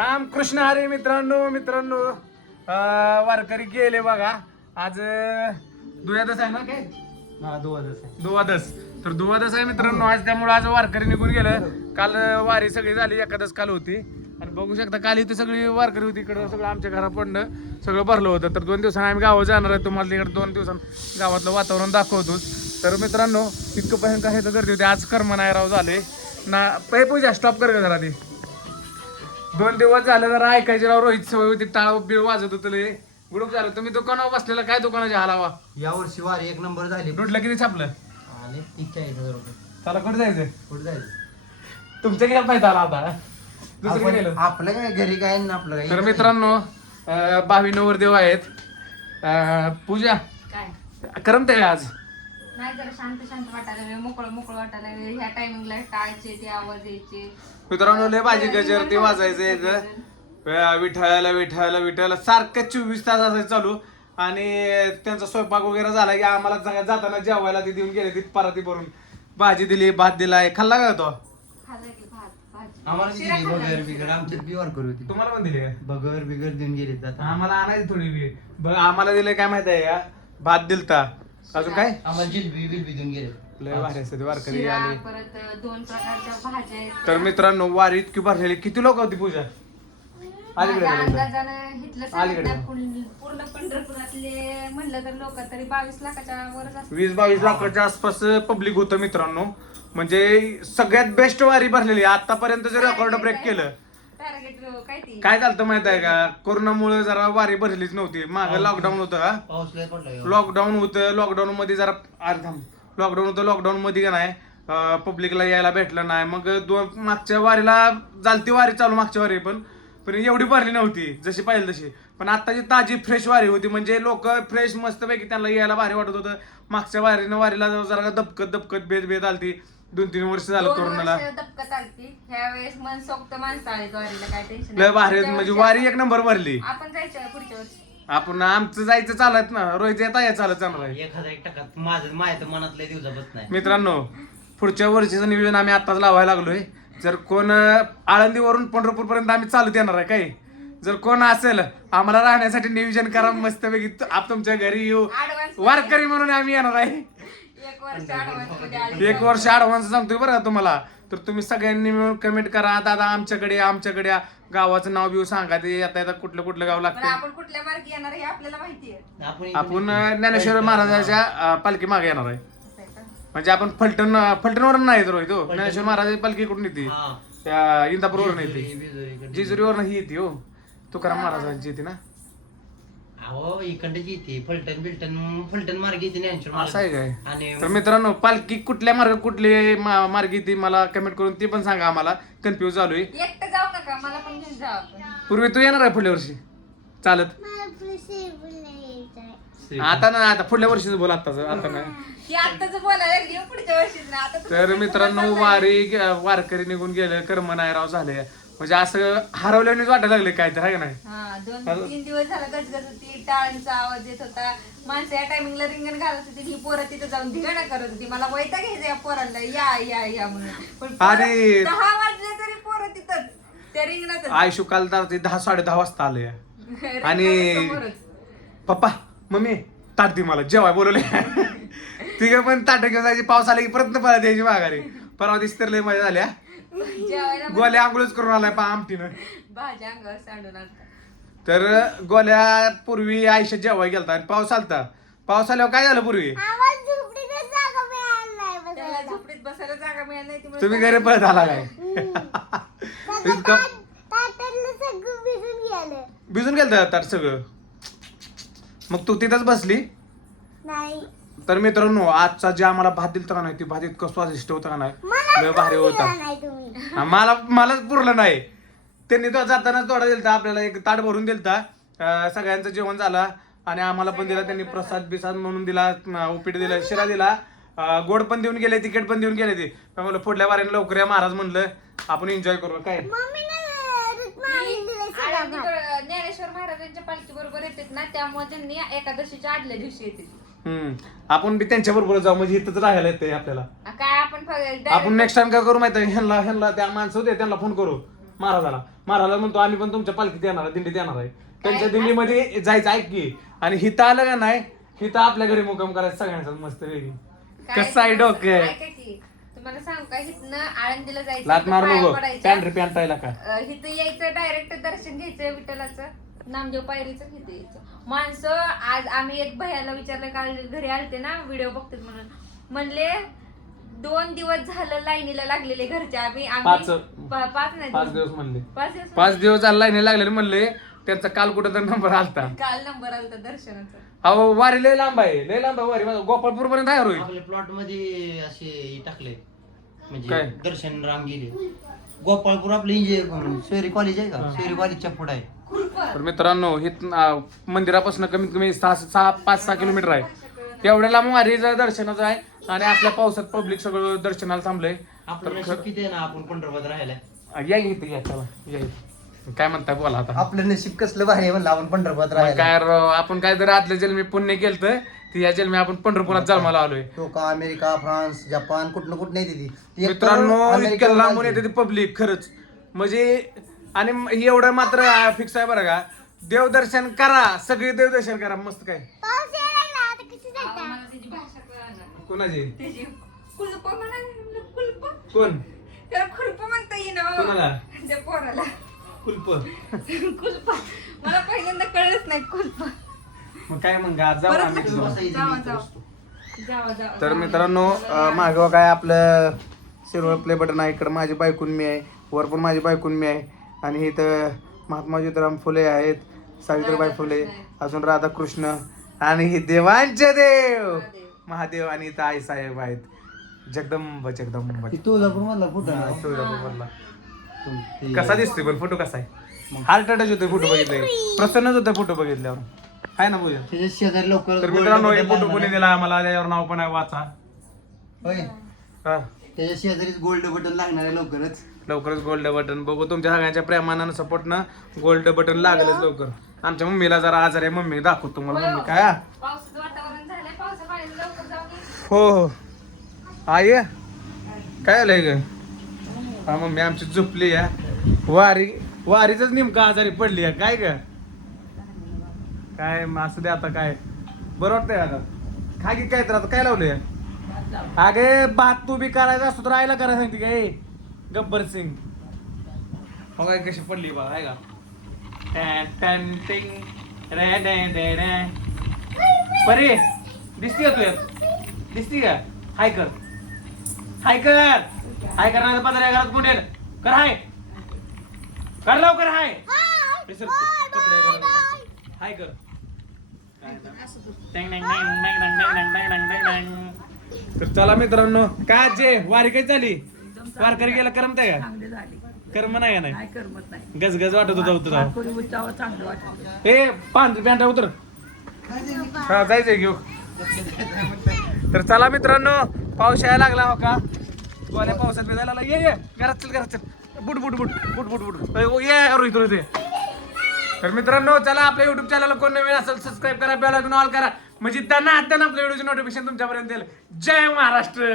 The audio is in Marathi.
रामकृष्ण हरे मित्रांनो मित्रांनो. वारकरी गेले बघा. आज दुयादस आहे ना काय? हा आहे. दुवादस तर दुवादस आहे मित्रांनो आज त्यामुळे आज वारकरी निघून गेलं. काल वारी सगळी झाली एकादश काल होती. आणि बघू शकता काल इथे सगळी वारकरी होती इकडं सगळं आमच्या घरा पडणं सगळं भरलं होतं. तर दोन दिवसांनी आम्ही गावात जाणार आहे तुम्हाला तिकडे दोन दिवसांनी गावातलं वातावरण दाखवतोच तर मित्रांनो इतकं भयंकर आहे तर गर्दी होती. आज कर्म नाही राव झाले. ना पै पूजा स्टॉप कर जरा ती. दोन दिवस झाले जरा ऐकायचे राव रोहित सवय होती टाळ बिळ वाजत होतं लय. ग्रुप झालं. तुम्ही दुकानावर बसलेला काय दुकानाच्या हलावा? या वर्षी वारी एक नंबर झाली. रुटला किती छापलं? आणि तीस चाळीस हजार रुपये. त्याला कुठे जायचं? कुठे जायचं? तुमच्या किती फायदा आला आता? दुसरं आपण- गेलं आपलं काय? घरी काय आणि आपलं काय? तर मित्रांनो अं, बावी नवरदेव आहेत. अं, पूजा काय? करमते का आज? नाही जरा शांत शांत वाटायला लागले. मोकळं मोकळं वाटायला लागले. ह्या टायमिंगला टाळचे ते आवाज यायचे. मित्रांनो लय भाजी गजर ते वाजायचं याचं विठायला विठायला विठायला सारखं चोवीस तास असायचं चालू. आणि त्यांचा स्वयंपाक वगैरे झाला की आम्हाला सगळ्या जाताना जेवायला ते देऊन गेले ती पराती भरून. भाजी दिली भात दिलाय खाल्ला का तो? खाल्लं की भात भाजी. आम्हाला शिरा दिली खाल्ला बगर की बिगर. आमची बिवार करू होती. तुम्हाला पण दिली बगर बिगर देऊन गेले जाता आम्हाला आणायची थोडी बी बघ आम्हाला दिले काय माहीत आहे का भात दिलता. अजून काय? आम्हाला जिलबी बिलबी देऊन गेले. लय भारी असते वारकरी शिरा, आली. परत दोन प्रकारच्या भाज्या आहेत. तर मित्रांनो वारी इतकी भरलेली किती लोक होती पूजा? अलीकडे माझ्या गेलं होतं. अंदाजानं इथलं अलीकडे. सगळ्यात पूर्ण पूर्ण पंढरपुरातले म्हणलं तर लोक तरी बावीस लाखाच्या वरच असतात वीस बावीस लाखाच्या आसपास पब्लिक होतं मित्रांनो. म्हणजे सगळ्यात बेस्ट वारी भरलेली. आतापर्यंत जर रेकॉर्ड ब्रेक केलं काय ती? काय झालं माहीत आहे का? कोरोनामुळे जरा वारी भरलीच नव्हती. माग लॉकडाऊन होतं का पाऊस लय पडला यावेळी. लॉकडाऊन होतं लॉकडाऊन मध्ये जरा अरे थांब. लॉकडाऊन होतं लॉकडाऊन मध्ये का नाही पब्लिकला यायला भेटलं नाही. मग दोन मागच्या वारीला चालती वारी चालू मागच्या वारी पण. पण एवढी भरली नव्हती जशी पाहिजे तशी. पण आताची ताजी फ्रेश वारी होती म्हणजे लोक फ्रेश मस्तपैकी त्यांना यायला भारी वाटत होतं. मागच्या वारीनं वारीला जरा दबकत दबकत बेद बेद आलती. दोन तीन वर्ष झालं कोरोनाला. वर्ष दपकत आलती ह्या वेळेस मन सोक्त माणसं आले वारीला काय टेन्शन लय भारी म्हणजे वारी एक नंबर भरली. आपण जायचं पुढच्या वर्षी. आपण आमचं जायचं चालत ना. रोहित येता या चालत जाणार आहे. एक हजार एक टक्का माझं माझ्या तर मनात लय दिवसापासून नाही. मित्रांनो पुढच्या वर्षीचं नियोजन आम्ही आताच लावायला लागलोय. जर कोण अं, आळंदीवरून पंढरपूर पर्यंत आम्ही चालत येणार आहे काय? जर कोण असेल आम्हाला राहण्यासाठी नियोजन करा मस्तपैकी तु- आप तुमच्या घरी येऊ. वारकरी म्हणून आम्ही येणार आहे. एक वर्ष ऍडव्हान्स सांगतोय बरं का तुम्हाला. तर तुम्ही सगळ्यांनी मिळून कमेंट करा दादा आमच्याकडे आमच्याकडे. गावाचं नाव बिव सांगा ते येता येता कुठलं कुठलं गाव पण लागतं आपण कुठल्या मार्गी येणार हे आपल्याला माहिती आहे. आपण आपण अं, ज्ञानेश्वर महाराजाच्या अं, पालखी मागे येणार आहे. असं आहे का? म्हणजे आपण फलटण फलटणवरून नाही येत रोहित हो ज्ञानेश्वर महाराजाची पालखी कुठून येते. त्या इंदापूरवरून येते. जेजुरी जेजुरीवरून ही येते हो. तुकाराम महाराजांची येते ना? अहो इकडे येते फलटण बिलटण फलटण मार्ग येते ज्ञानेश्वर असं आहे महाराज. काय? आणि तर मित्रांनो पालखी कुठल्या मार्ग कुठले मा- मार्गी ती मला कमेंट करून ते पण सांगा आम्हाला. कन्फ्युज झालोय. एकटं जाऊ नका मला पण घेऊन जाऊ आपण. पूर्वी तू येणार आहे पुढल्या वर्षी. चालत. आता ना आता पुढल्या वर्षीच बोल आताच आता नाही. ती आत्ताच बोलायला लागली हो पुढच्या वर्षीच. ना आता तर तर मित्रांनो वारी वारकरी निघून गेलं कर्म नाही राव झाले. म्हणजे असं हरवल्यानेच वाटायला लागले काय तर आहे का नाही? हा. दोन तीन दिवस झाला गजगज होती टाळांचा आवाज येत होता. माणसं या टायमिंगला रिंगण घालत होती ही पोरं तिथं जाऊन धिगाणा करत होती. मला वैता घ्यायचं या पोरांना. या या या म्हणून. पण पोरं अरे. दहा वाजले तरी पोरं तिथं त्या रिंगणातच. आयुष्य काल तर ते दहा साडे दहा वाजता आले. आणि. पप्पा मम्मी ताट दे मला. जेवाय बोलवले तिघे पण ताट घेऊन जायची. पाऊस आला की परत परत यायची माघारी. परवा दिवशी तर लय मजा झाल्या जेवायला गोल्या आंघोळच करून आलाय पा आमटीनं. भाज्या अंगावर सांडून आणतात. तर गोल्या पूर्वी आयुष्यात जेवाय गेलता आणि पाऊस आलता. पाऊस आल्यावर काय झालं पूर्वी? त्याला झोपडीत बसायला जागा मिळाली नाही त्यामुळे तुम्ही घरी परत आला काय? इतकं भिजून गेलं. ताट सगळं? मग तू तिथंच बसली? तर मित्रांनो आजचा जे आम्हाला भात दिलता का नाही ती भात इतकं स्वादिष्ट होता का नाही? लय भारी होता. हा, मला मलाच पुरलं नाही. त्यांनी तो जाताना थोडा दिलता आपल्याला एक ताट भरून दिलता. सगळ्यांचं जेवण झालं आणि आम्हाला पण दिला त्यांनी प्रसाद बिसाद म्हणून दिला उपीट दिला शिरा दिला. गोड पण देऊन गेले तिकीट पण देऊन गेले ते. म्हणलं पुढल्या वाऱ्याने लवकर या महाराज म्हणलं. आपण एन्जॉय करू काय? ज्ञानेश्वर महाराजांच्या पालखी बरोबर येतात ना त्यामुळे त्यांनी एकादशीच्या आदल्या दिवशी येते. हम्म. आपण बी त्यांच्या बरोबर जाऊ म्हणजे इथंच राहायला येते आपल्याला. काय आपण फक्त आपण नेक्स्ट टाइम काय करू माहिती ह्यांना ह्यांना त्या माणसं होते त्यांना फोन करू. महाराजाला. महाराजाला म्हणतो आम्ही पण तुमच्या पालखीत येणार आहे दिंडीत येणार आहे. त्यांच्या दिंडीमध्ये जायचं ऐक की. आणि हिथं आलं का नाही हिथं आपल्या घरी मुक्काम करायचं सगळ्यांचा मस्त वेगळी. काय कसं आहे डोकं? ऐका की? तुम्हाला सांगू का हिथनं आळंदीला जायचं लात मारू पाया नको. का? अ, इथं यायचं डायरेक्ट दर्शन घ्यायचं विठ्ठलाचं. नामदेव पायरीचं इथं यायचं. माणसं आज आम्ही एक भैयाला विचारलं काल घरी आलते ना व्हिडिओ बघतात म्हणून. म्हणले दोन दिवस झालं लाईनीला लागलेले घरच्या आम्ही पाच. पा- पाच नाही पाच दोन. दिवस म्हणले. पाच दिवस पाच दिवस झाला लाईनी लागलेले म्हणले त्यांचा काल कुठं तर नंबर आलता. काल नंबर आलता दर्शनाचा. अहो वारी लय लांब आहे लय लांब आहे वारी. माझं गोपाळपूर पर्यंत आहे होईल प्लॉटमध्ये असे हे टाकले. म्हणजे काय? दर्शन राम गेले. गोपाळपूर आपलं इंजिनियर शहरी कॉलेज आहे का? शहरी कॉलेजच्या पुढे आहे. तर मित्रांनो हे मंदिरापासून कमीत कमी सहा सहा पाच सहा किलोमीटर आहे. तेवढ्या लांब वारीचं दर्शनाचं आहे आणि आपल्या पावसात पब्लिक सगळं दर्शनाला थांबलंय आपलं नशीब किती आहे ना आपण पंढरपूर राहायला या इथे या चला या इथे. काय म्हणताय बोला आता. आपलं नशीब कसलं भारी आहे म्हणलं आपण पंढरपूरात मग काय राव, आपण काय जर आदल्या जन्मी पुण्य केलं ती या जन्मी आपण पंढरपुरात जन्माला आलोय. टोका अमेरिका फ्रान्स जपान कुठलं कुठं नाही ती एक तर मित्रांनो इतक्या लांबून. येते पब्लिक खरंच. म्हणजे आणि म- हे एवढं मात्र फिक्स आहे बरं का. देवदर्शन करा सगळे देवदर्शन करा मस्त काय अहो, मला त्याची भाषा कळणार कोणाचे त्याची कुलप म्हणा कुलप कोण त्याला खुरप म्हणता येईना कोणाला? त्या पोराला कुलप कुलप मला पहिल्यांदा कळलंच नाही कुलप मग काय मग आज जाऊ परत आम्ही लक्ष तिथं. बसायचं. जावा, जावा. जावा, जावा, तर. मित्रांनो मागं काय आपलं सिल्वर प्ले बटन आहे इकडं माझी बायकून मी आहे वर पण माझी बायकून मी आहे आणि इथं महात्मा ज्योतिराम फुले आहेत सावित्रीबाई फुले अजून राधाकृष्ण आणि हे देवांचे देव महादेव आणि इथं आई साहेब आहेत. जगदंब जगदंब. ती तुळजापूर मधला फोटो तुळजापूरमधला. कसा दिसतोय पण फोटो कसा आहे? हार्ट अटॅच होतोय फोटो बघितल्यावर प्रसन्नच होतोय फोटो बघितल्यावर. आहे ना पूजा? त्याच्या शेजारी लवकर तर मित्रांनो हे फोटो कोणी दिला आम्हाला त्याच्यावर नाव पण आहे वाचा. होय. हा. त्याच्या शेजारीच गोल्ड बटन लागणार आहे लवकरच. लवकरच गोल्ड बटन बघू. तुमच्या सगळ्यांच्या प्रेमानं सपोर्टनं गोल्ड बटन लागलंच लवकर. आमच्या मम्मीला जरा आजार आहे मम्मी दाखवतो तुम्हाला मम्मी काय? हा? पावसाचं वातावरण झालंय पावसा पाण्याचं लवकर जाऊन ये. हो हो. आई काय आलंय ग? हा मम्मी आमची झोपली या. वारी वारीच नेमकं आजारी पडली आहे काय ग? काय मग असू दे आता काय. बरं वाटतंय आता. खा की काय तर आता. काय लावलंय? अगे भात तू बी करायचा असतो तर आईला करायला सांगते काय? गब्बर सिंग. हो काय कशी पडली बा आहे का? टॅन टिंग रे रे रे परे तू यात दिसती का हाय कर हाय कर हाय करणार पत्र्या घरात कोण कर हाय कर लवकर हाय हाय कर तर चला मित्रांनो का जे वारी काही झाली वारकरी गेला करमत आहे का कर्म नाही का नाही गज गज वाटत होता उतर हे पांढरी पॅन्ट उतर हा जायचंय घेऊ तर चला मित्रांनो पाऊस यायला लागला हो का? गोल्या पावसात भिजायला लागला. ये ये घरात चल घरात चल. बुट बुट बुट बुट बुट बुट. ओ, ये रोहित रोहित तर मित्रांनो चला आपल्या युट्यूब चॅनलला कोण नवीन असेल सबस्क्राईब करा बेल आयकॉन ऑल करा. म्हणजे त्यांना त्यांना आपल्या व्हिडिओचे नोटिफिकेशन तुमच्यापर्यंत येईल. जय महाराष्ट्र!